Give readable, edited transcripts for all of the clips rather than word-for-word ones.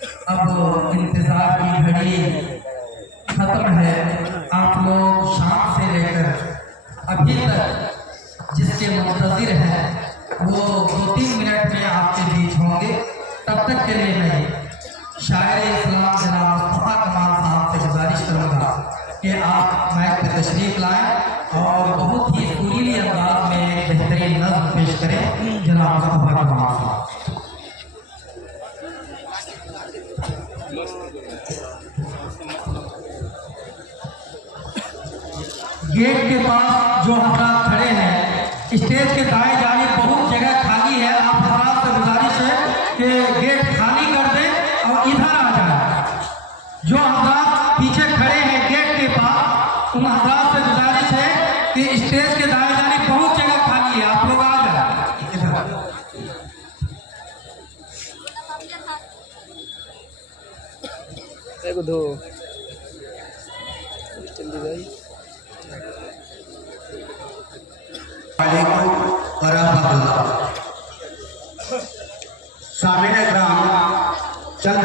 अब इंतजार की घड़ी खत्म है। आप लोग शाम से लेकर अभी तक जिसके मुंतजिर हैं वो 2-3 मिनट में आपके बीच होंगे। तब तक के लिए मैं शायर इस्लाम जनाब मुस्तफा कमाल साहब से गुजारिश करूँगा कि आप माइक पर तशरीफ लाएं और बहुत ही सुरीली अंदाज में बेहतरीन नज़्म पेश करें। जनाब मुस्तफा कमाल साहब। गेट के पास जो हजरात खड़े हैं, स्टेज के दाएं जानिब बहुत जगह खाली है। आप हजरात से गुजारिश है कि गेट खाली कर दें और इधर आ जाए। जो हजरात पीछे खड़े हैं गेट के पास, उन हजरात से गुजारिश है कि स्टेज के दाएं जानिब बहुत जगह खाली है, आप लोग आ जाए इधर। एक दो जल्दी भाई। सामने ग्राम चंद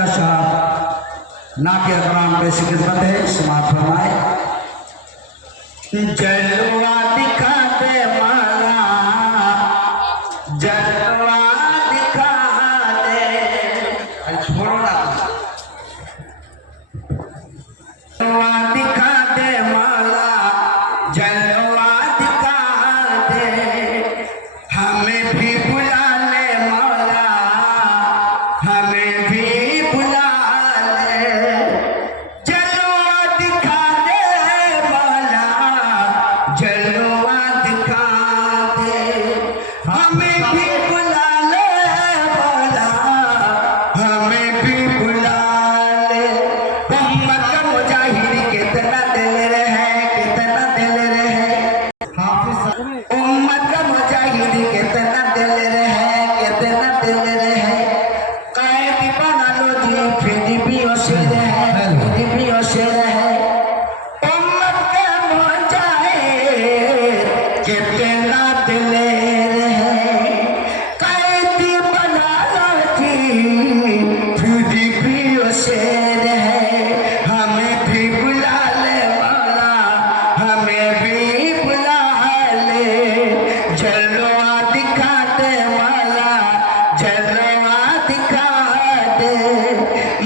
नाके ग्राम पे खिदमत है, समाप्त फरमाए। जलवा दिखाते माला, जलवा दिखा दे, छोड़ो ना, जलवा दिखा दे माला, जलवा दिखा दे, हमें भी बुला ले मौला, हमें भी बुला ले, जलवा दिखा दे मौला, जलवा दिखा दे, हमें भी बुला ले मौला, हमें भी बुला ले। उम्मत का मुजाहिद कितना दिल रहे, कितना दिल रहे, उम्मत का मुजाहिद कितना दिल रहे, कितना दिल रहे, कैद बना लो जी फिर भी उसे रहे, फिर भी उसे रहे, उम्मत का मुजाहिद कितना दिल रहे, कैद बना लो जी फिर भी उसे रहे, हमें भी बुला ले मौला, हमें भी बुला ले, जलवा दिखा दे मौला, जलवा दिखा दे,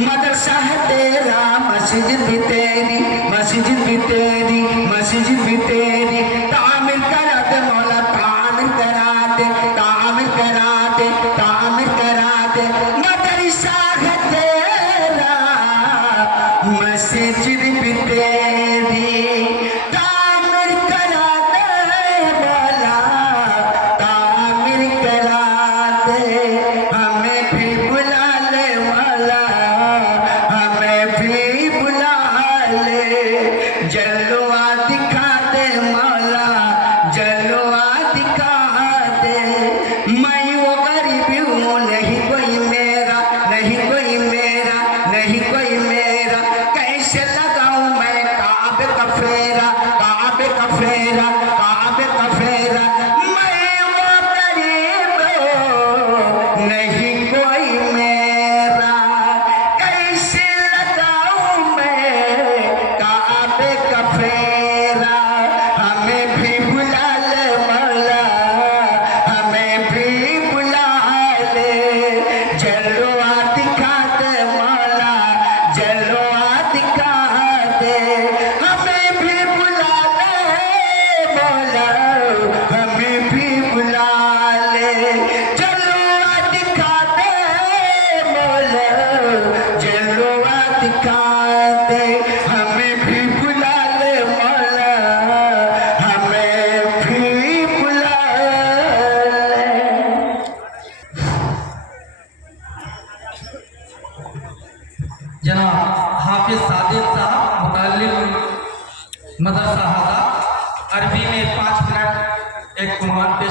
मदरसा है तेरा, मस्जिद भी तेरी, मस्जिद भी तेरी, मस्जिद भी तेरी, तामीर करा दे मौला, तामीर करा दे, तामीर करा दे, तामीर करा दे, मदरसा है तेरा, मस्जिद भी तेरी, तामीर करा दे मौला, तामीर करा दे, हमें भी बुला ले मौला, हमें भी बुला ले, जलवा दिखा दे मौला, जलवा दिखा दे, मैं वो गरीब हूँ, नहीं कोई मेरा, नहीं कोई मेरा, नहीं कोई मेरा, कैसे लगाऊं मैं काबे का फेरा, काबे का फेरा, काबे का फेरा, मैं वो गरीब हूँ, नहीं कोई मेरा, कैसे लगाऊं मैं काबे का फेरा, हमें भी बुला ले मौला, हमें भी बुला ले, जलवा दिखा दे मौला, जलवा दिखा दे, हमें भी बुला ले मौला, हमें भी बुला ले, जलवा दिखा दे मौला, जलवा दिखा दे, हमें भी बुला ले मौला, हमें भी बुला ले। जनाब हाफिज सादिक साहब मुताल्लिम मदरसा हाजा, अरबी में 5 मिनट एक उन्वान पेश